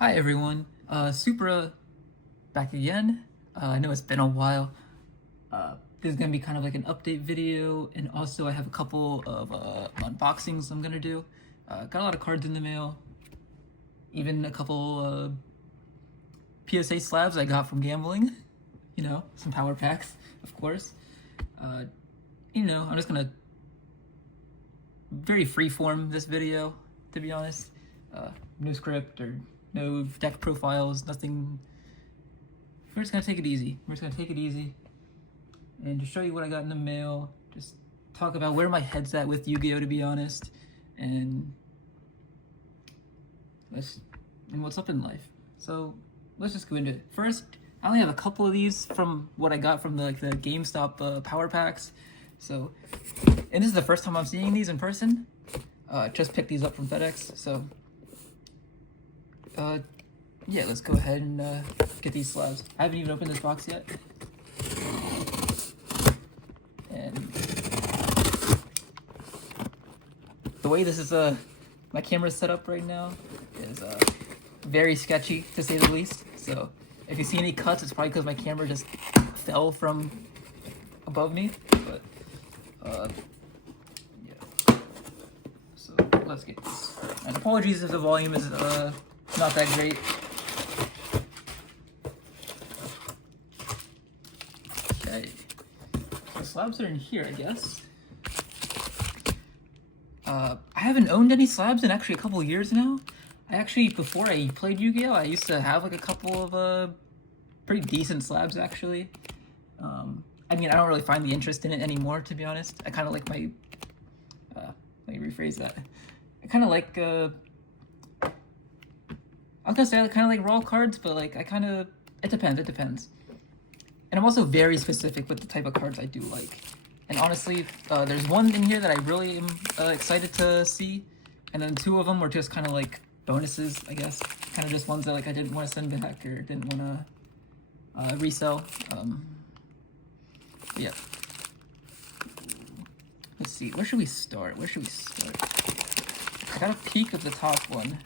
Hi everyone, Supra back again. I know it's been a while. This is gonna be kind of like an update video, and also I have a couple of unboxings I'm gonna do. Got a lot of cards in the mail, even a couple PSA slabs I got from gambling. You know, some power packs, of course. I'm just gonna very freeform this video, to be honest. No script or no deck profiles, nothing. We're just gonna take it easy. And to show you what I got in the mail, just talk about where my head's at with Yu-Gi-Oh, to be honest, and what's up in life. So let's just go into it. First, I only have a couple of these from what I got from the GameStop power packs. So, and this is the first time I'm seeing these in person. Just picked these up from FedEx. So, yeah, let's go ahead and get these slabs. I haven't even opened this box yet. And the way this is my camera's set up right now is very sketchy, to say the least. So if you see any cuts, it's probably because my camera just fell from above me. But yeah. So let's get this. And apologies if the volume is not that great. Okay, the slabs are in here, I guess. I haven't owned any slabs in actually a couple years now. Before I played Yu-Gi-Oh, I used to have like a couple of pretty decent slabs actually. I mean, I don't really find the interest in it anymore, to be honest. I kind of like my, let me rephrase that. I kind of like, I was gonna say I kind of like raw cards, but like it depends. And I'm also very specific with the type of cards I do like. And honestly, there's one in here that I really am excited to see, and then two of them were just kind of like bonuses, I guess. Kind of just ones that like I didn't want to send back or didn't want to resell. Yeah. Let's see, where should we start? I got a peek of the top one.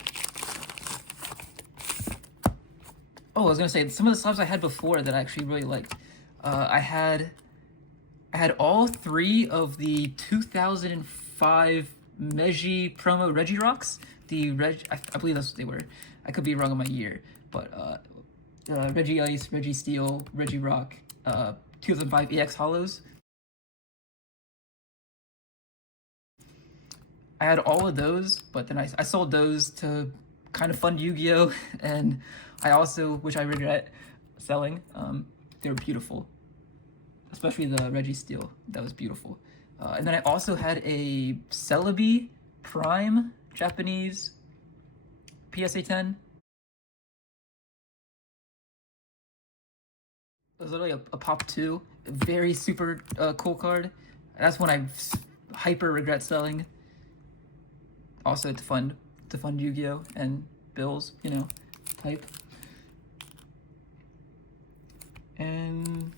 Oh, I was gonna say, some of the slabs I had before that I actually really liked. I had all three of the 2005 Meiji promo Regirocks. I believe that's what they were. I could be wrong on my year, but Regi Ice, Regi Steel, Regirock, 2005 EX Hollows. I had all of those, but then I sold those to kind of fund Yu-Gi-Oh! And I also, which I regret selling, they were beautiful. Especially the Regi Steel, that was beautiful. And then I also had a Celebi Prime Japanese PSA 10. It was literally a pop 2, a very super cool card. That's one I hyper regret selling. Also to fund Yu-Gi-Oh! And bills, type. And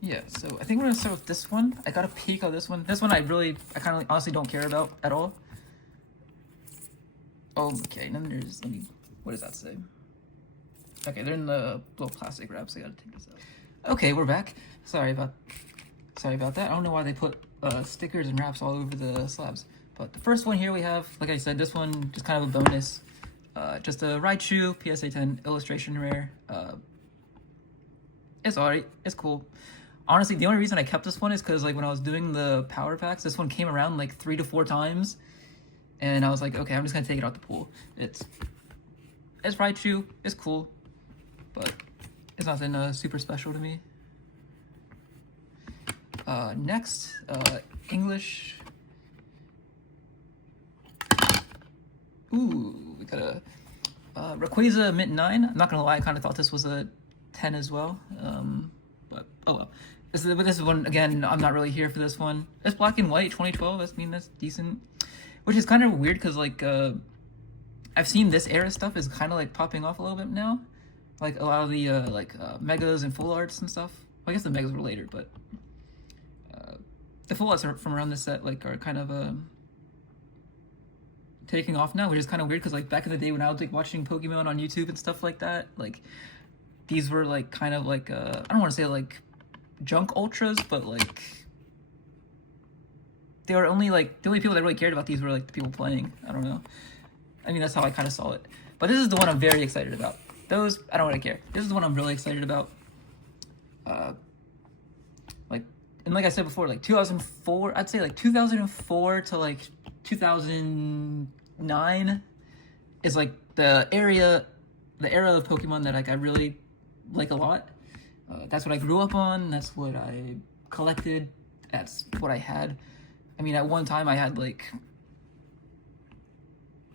yeah, so I think we're gonna start with this one. I got a peek of this one. This one I kind of honestly don't care about at all. Oh, okay, and then there's, what does that say? Okay, they're in the little plastic wrap, so I gotta take this out. Okay, we're back. Sorry about that. I don't know why they put stickers and wraps all over the slabs. But the first one here we have, like I said, this one just kind of a bonus. Just a Raichu PSA 10 illustration rare. It's alright, it's cool. Honestly, the only reason I kept this one is because like when I was doing the power packs, this one came around like 3 to 4 times. And I was like, okay, I'm just gonna take it out the pool. It's Raichu, it's cool, but it's nothing super special to me. Next, English. Ooh, we got a Rayquaza Mint 9. I'm not gonna lie, I kind of thought this was a 10 as well. But oh well. This is one, again, I'm not really here for this one. It's black and white, 2012. I mean, that's decent. Which is kind of weird because like I've seen this era stuff is kind of like popping off a little bit now. Like a lot of the megas and full arts and stuff. Well, I guess the megas were later, but the full arts from around this set like are kind of taking off now, which is kind of weird because like back in the day when I was like watching Pokemon on YouTube and stuff like that, like these were like kind of like I don't want to say like junk ultras, but like they were only like the only people that really cared about these were like the people playing. I don't know. I mean, that's how I kind of saw it. But this is the one I'm very excited about. Those I don't really care. This is the one I'm really excited about. Like, and like I said before, like 2004, I'd say like 2004 to like 2009 is like the era of Pokemon that like I really like a lot. That's what I grew up on. That's what I collected. That's what I had. I mean, at one time I had like,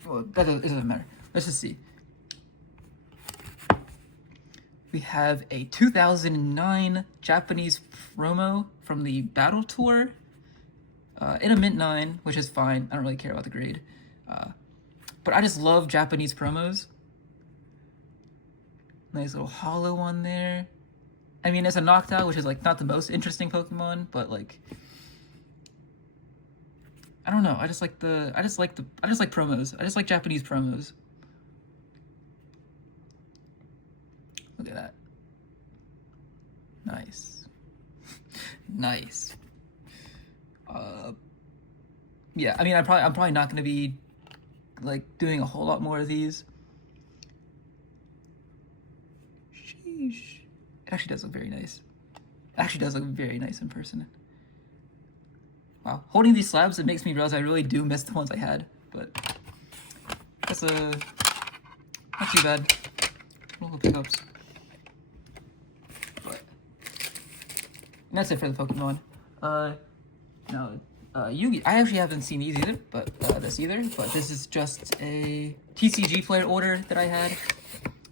well, it doesn't matter. Let's just see. We have a 2009 Japanese promo from the Battle Tour in a Mint 9, which is fine. I don't really care about the grade. But I just love Japanese promos. Nice little hollow one there. I mean, it's a Noctowl, which is like not the most interesting Pokemon, but like, I don't know. I just like promos. I just like Japanese promos. Look at that. Nice. Nice. Yeah, I mean, I'm probably not gonna be like doing a whole lot more of these. Sheesh. It actually does look very nice. It actually does look very nice in person. Wow, holding these slabs, it makes me realize I really do miss the ones I had, but that's not too bad. Little pickups. But and that's it for the Pokemon. Now, Yugi. I actually haven't seen these either, but this is just a Tcgplayer order that I had.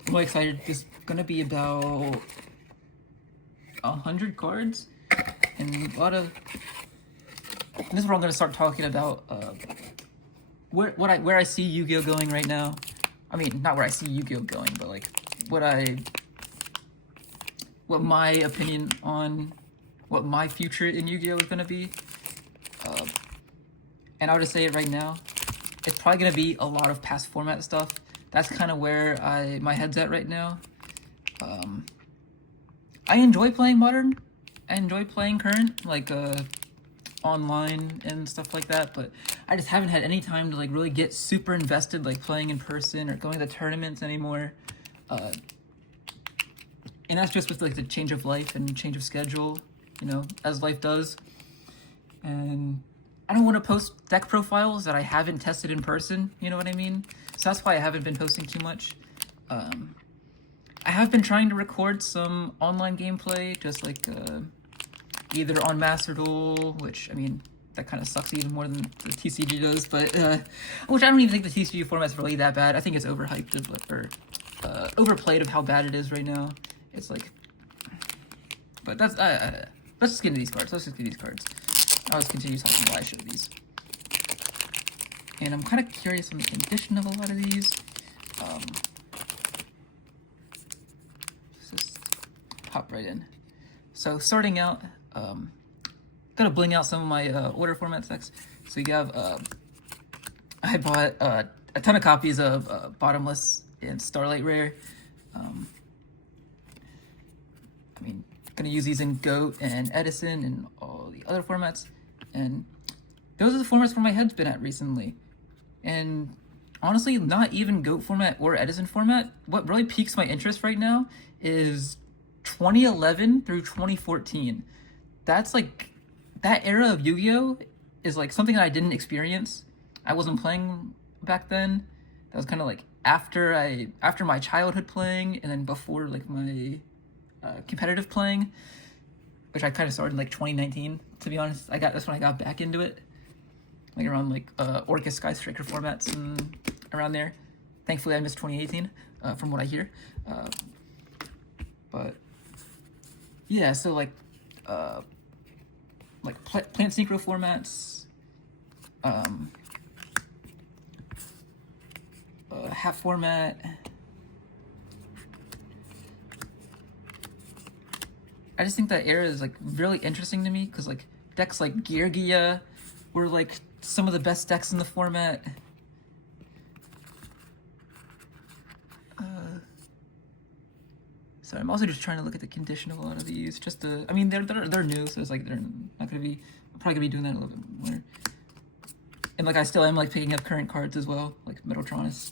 I'm really excited. This is gonna be about 100 cards and a lot of. And this is where I'm gonna start talking about where I see Yu-Gi-Oh going right now. I mean, not where I see Yu-Gi-Oh going, but like what my opinion on what my future in Yu-Gi-Oh is gonna be. And I'll just say it right now, it's probably gonna be a lot of past format stuff. That's kind of where my head's at right now. I enjoy playing Modern. I enjoy playing Current, like online and stuff like that, but I just haven't had any time to like really get super invested like playing in person or going to tournaments anymore. And that's just with like the change of life and change of schedule, you know, as life does. And I don't want to post deck profiles that I haven't tested in person, you know what I mean? So that's why I haven't been posting too much. I have been trying to record some online gameplay, just like either on Master Duel, which, I mean, that kind of sucks even more than the TCG does, but, which I don't even think the TCG format's really that bad. I think it's overhyped, or overplayed of how bad it is right now. It's like, but that's, let's just get into these cards. I'll just continue talking while I show these. And I'm kind of curious on the condition of a lot of these. Let's just hop right in. So starting out, gonna bling out some of my order format decks. So you have, I bought a ton of copies of Bottomless and Starlight Rare. I mean, gonna use these in GOAT and Edison and all the other formats. And those are the formats where my head's been at recently. And honestly, not even GOAT format or Edison format. What really piques my interest right now is 2011 through 2014. That's like, that era of Yu-Gi-Oh! Is like something that I didn't experience. I wasn't playing back then. That was kind of like after my childhood playing, and then before like my competitive playing, which I kind of started in like 2019, to be honest. That's when I got back into it, like around like Orcus Sky Striker formats and around there. Thankfully I missed 2018 from what I hear, but yeah, so like Plant Synchro formats, half format. I just think that era is like really interesting to me, because like decks like Geargia were like some of the best decks in the format. So I'm also just trying to look at the condition of a lot of these. Just to, I mean, they're new, so it's like they're not gonna be. I'm probably gonna be doing that a little bit more. And like I still am like picking up current cards as well, like Metaltronus.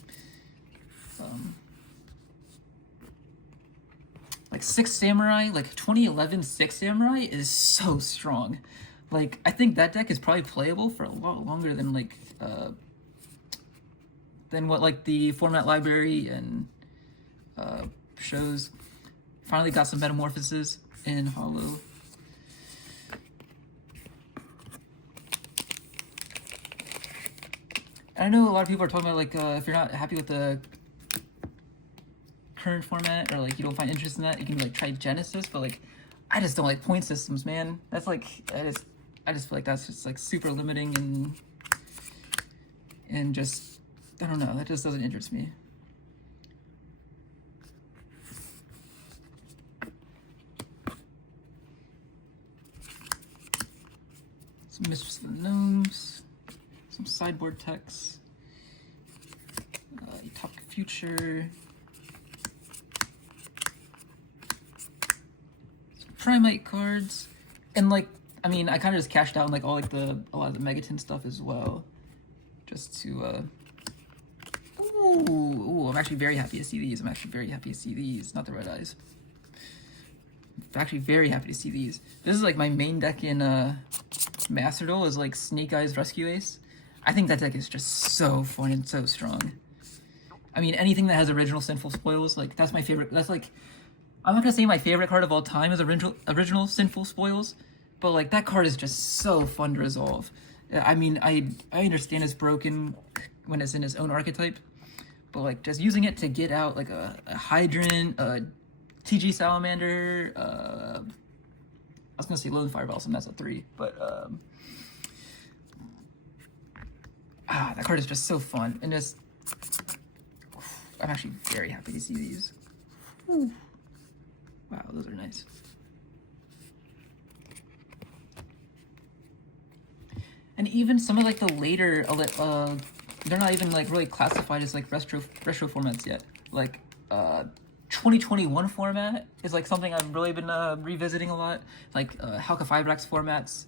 Like 6 Samurai, like 2011 6 Samurai is so strong. Like I think that deck is probably playable for a lot longer than like than what like the format library and shows. Finally got some metamorphoses in Hollow. I know a lot of people are talking about like if you're not happy with the current format or like you don't find interest in that, you can like try Genesis, but like I just don't like point systems, man. That's like I just feel like that's just like super limiting and just I don't know, that just doesn't interest me. Some Mistress of the Gnomes, some sideboard text, Utopic Future, some Primite cards, and like I mean I kind of just cashed out on like all like a lot of the Megaton stuff as well, just to ooh, I'm actually very happy to see these. Not the red eyes. I'm actually very happy to see these. This is like my main deck in Master Duel is like Snake Eyes Rescue Ace. I think that deck is just so fun and so strong. I mean, anything that has original Sinful Spoils, like that's my favorite. That's like, I'm not gonna say my favorite card of all time is original Sinful Spoils, but like that card is just so fun to resolve. I mean, I understand it's broken when it's in its own archetype, but like just using it to get out like a Hydrant, a TG Salamander, I was gonna say Lone Fireball, so that's a 3, but that card is just so fun, and just I'm actually very happy to see these. Ooh. Wow, those are nice. And even some of like the later, they're not even like really classified as like retro formats yet. Like 2021 format is like something I've really been revisiting a lot. Like Halka Fibrax formats.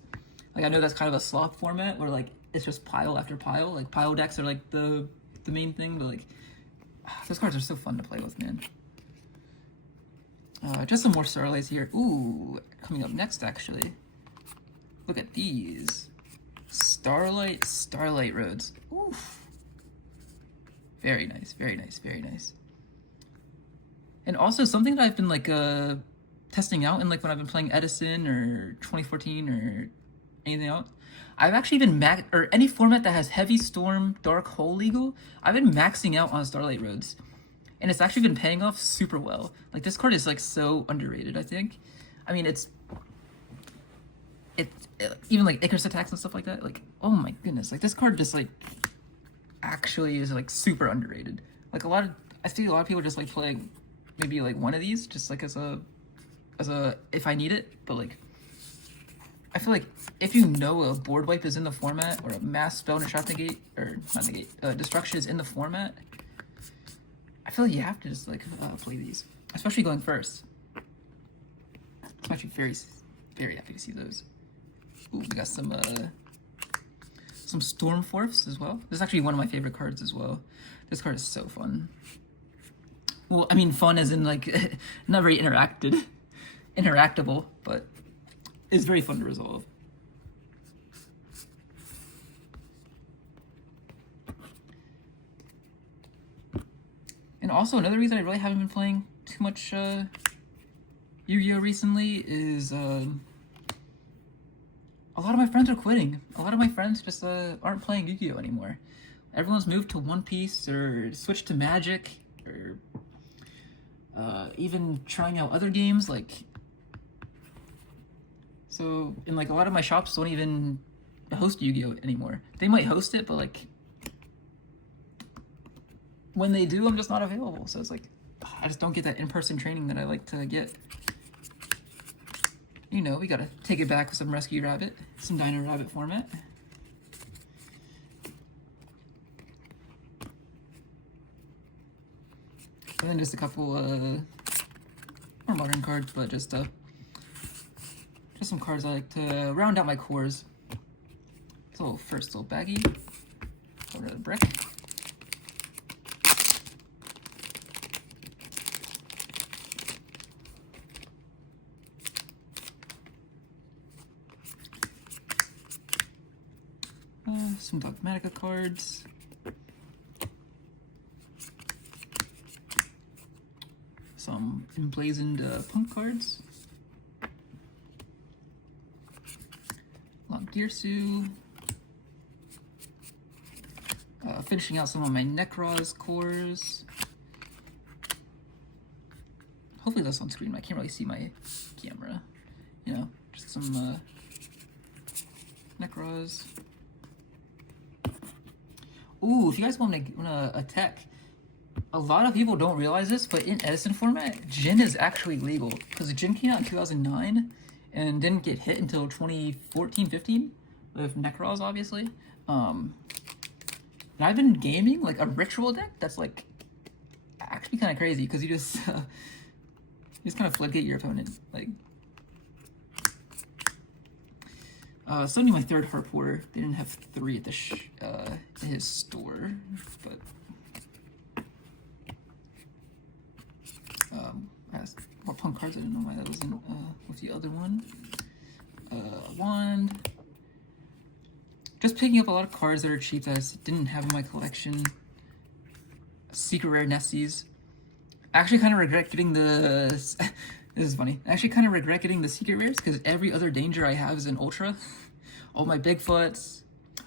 Like I know that's kind of a slop format where like it's just pile after pile. Like pile decks are like the main thing, but like those cards are so fun to play with, man. Just some more Starlights here. Ooh, coming up next actually. Look at these. Starlight Roads. Oof. Very nice, very nice, very nice. And also something that I've been like testing out in like when I've been playing Edison or 2014 or anything else. I've actually been or any format that has Heavy Storm, Dark Hole legal, I've been maxing out on Starlight Roads. And it's actually been paying off super well. Like this card is like so underrated, I think. I mean it's even like Icarus attacks and stuff like that, like oh my goodness, like this card just like actually is like super underrated. Like I see a lot of people just like playing maybe like one of these just like as a if I need it, but like I feel like if you know a board wipe is in the format or a mass spell negate or not negate destruction is in the format, I feel like you have to just like play these, especially going first. I'm actually very happy to see those. Ooh, we got some Storm Force as well. This is actually one of my favorite cards as well. This card is so fun. Well, I mean fun as in like not very interactable, but it's very fun to resolve. And also another reason I really haven't been playing too much Yu-Gi-Oh recently is a lot of my friends are quitting. A lot of my friends just aren't playing Yu-Gi-Oh anymore. Everyone's moved to One Piece or switched to Magic or even trying out other games. Like, so, and like a lot of my shops don't even host Yu-Gi-Oh anymore. They might host it, but like when they do, I'm just not available. So it's like I just don't get that in-person training that I like to get. You know, we gotta take it back with some Rescue Rabbit, some Dino Rabbit format. And then just a couple modern cards, but just some cards I like to round out my cores. So first little baggie, over the brick. Some Dogmatica cards. Some emblazoned punk cards. Girsu. Finishing out some of my Necros cores. Hopefully that's on screen. I can't really see my camera. You know, just some Necros. Ooh, if you guys want to attack, a lot of people don't realize this, but in Edison format, Jin is actually legal. Because Jin came out in 2009 and didn't get hit until 2014-15 with Necros, obviously. And I've been gaming like a ritual deck that's like actually kind of crazy because you just kind of floodgate your opponent. Like, suddenly my third Heart Porter. They didn't have 3 at the in his store, but I asked more punk cards. I didn't know why that wasn't with the other one. Wand. Just picking up a lot of cards that are cheap that I didn't have in my collection. Secret Rare Nesties. I actually kind of regret getting the... this is funny. I actually kind of regret getting the Secret Rares because every other Danger I have is an Ultra. All my Bigfoots...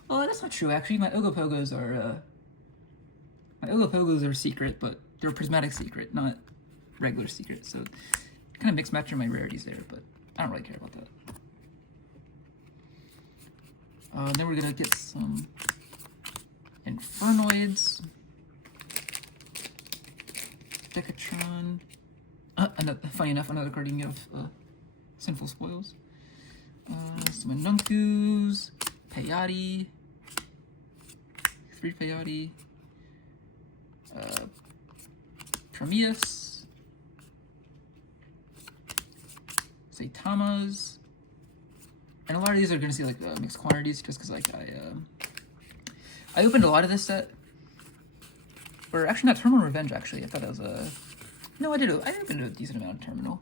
Oh, that's not true, actually. My Ogopogos are... my Ogopogos are secret, but they're Prismatic Secret, not regular Secret. So, kind of mixed matching my rarities there, but I don't really care about that. Then we're gonna get some Infernoids, Decatron. Funny enough, another card you can get of Sinful Spoils. Some Anunkus, Payati, 3 Payati, Prometheus, Saitamas. And a lot of these are going to see like mixed quantities just because like I opened a lot of this set. Or actually not Terminal Revenge actually. I thought that was a... No, I opened a decent amount of Terminal.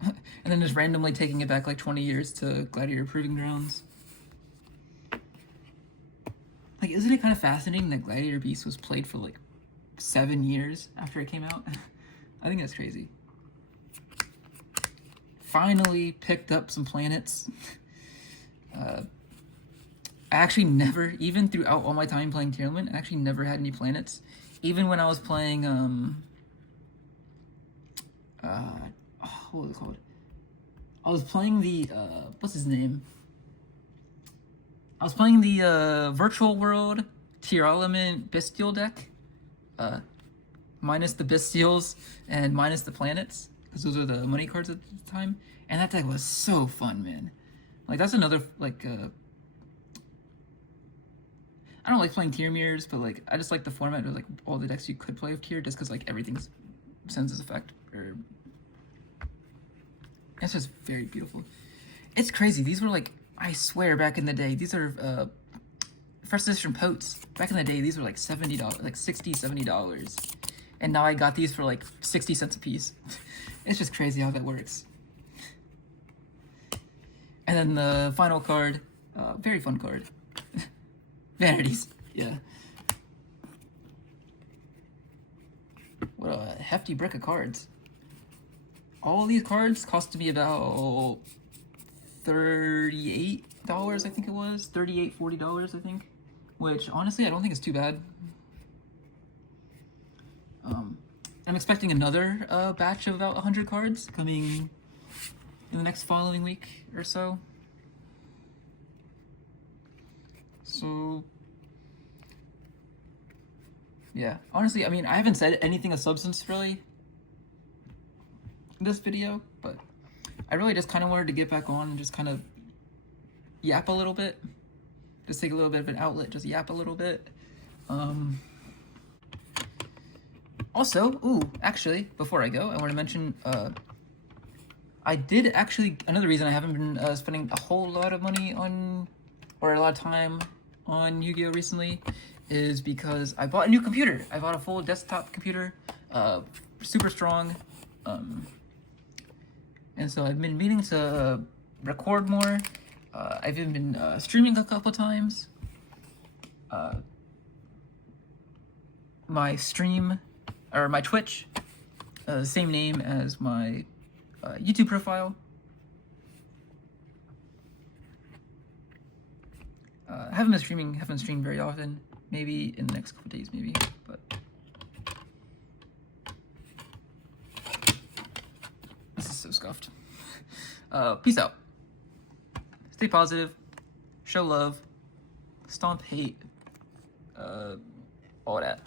And then just randomly taking it back like 20 years to Gladiator Proving Grounds. Like, isn't it kind of fascinating that Gladiator Beast was played for like 7 years after it came out? I think that's crazy. Finally picked up some planets. I actually never, even throughout all my time playing Tournament, I actually never had any planets. Even when I was playing, what was it called? I was playing the, what's his name? I was playing the Virtual World Tier Element Bestial deck. Minus the Bestials and minus the planets, because those are the money cards at the time. And that deck was so fun, man. Like, that's another, like, I don't like playing tier mirrors, but, like, I just like the format of, like, all the decks you could play with tier, just because, like, everything's Senses Effect. It's just very beautiful. It's crazy. These were, like, I swear, back in the day, these are, first edition Potes. Back in the day, these were, like, $70, like, $60, $70. And now I got these for, like, 60 cents a piece. It's just crazy how that works. And then the final card, very fun card. Vanities, yeah. What a hefty brick of cards. All these cards cost me about $38, I think it was. $38, $40, I think. Which, honestly, I don't think it's too bad. I'm expecting another batch of about 100 cards coming in the next following week or so. So, yeah. Honestly, I mean, I haven't said anything of substance, really, in this video, but I really just kind of wanted to get back on and just kind of yap a little bit. just take a little bit of an outlet, just yap a little bit. Also, actually, before I go, I want to mention, I did actually, another reason I haven't been spending a whole lot of money on, or a lot of time on Yu-Gi-Oh! Recently, is because I bought a new computer. I bought a full desktop computer, super strong, and so I've been meaning to record more. I've even been streaming a couple times. My stream, or my Twitch, same name as my YouTube profile. Haven't been streaming very often. Maybe in the next couple days, maybe. But this is so scuffed. Peace out. Stay positive. Show love. Stomp hate. All that.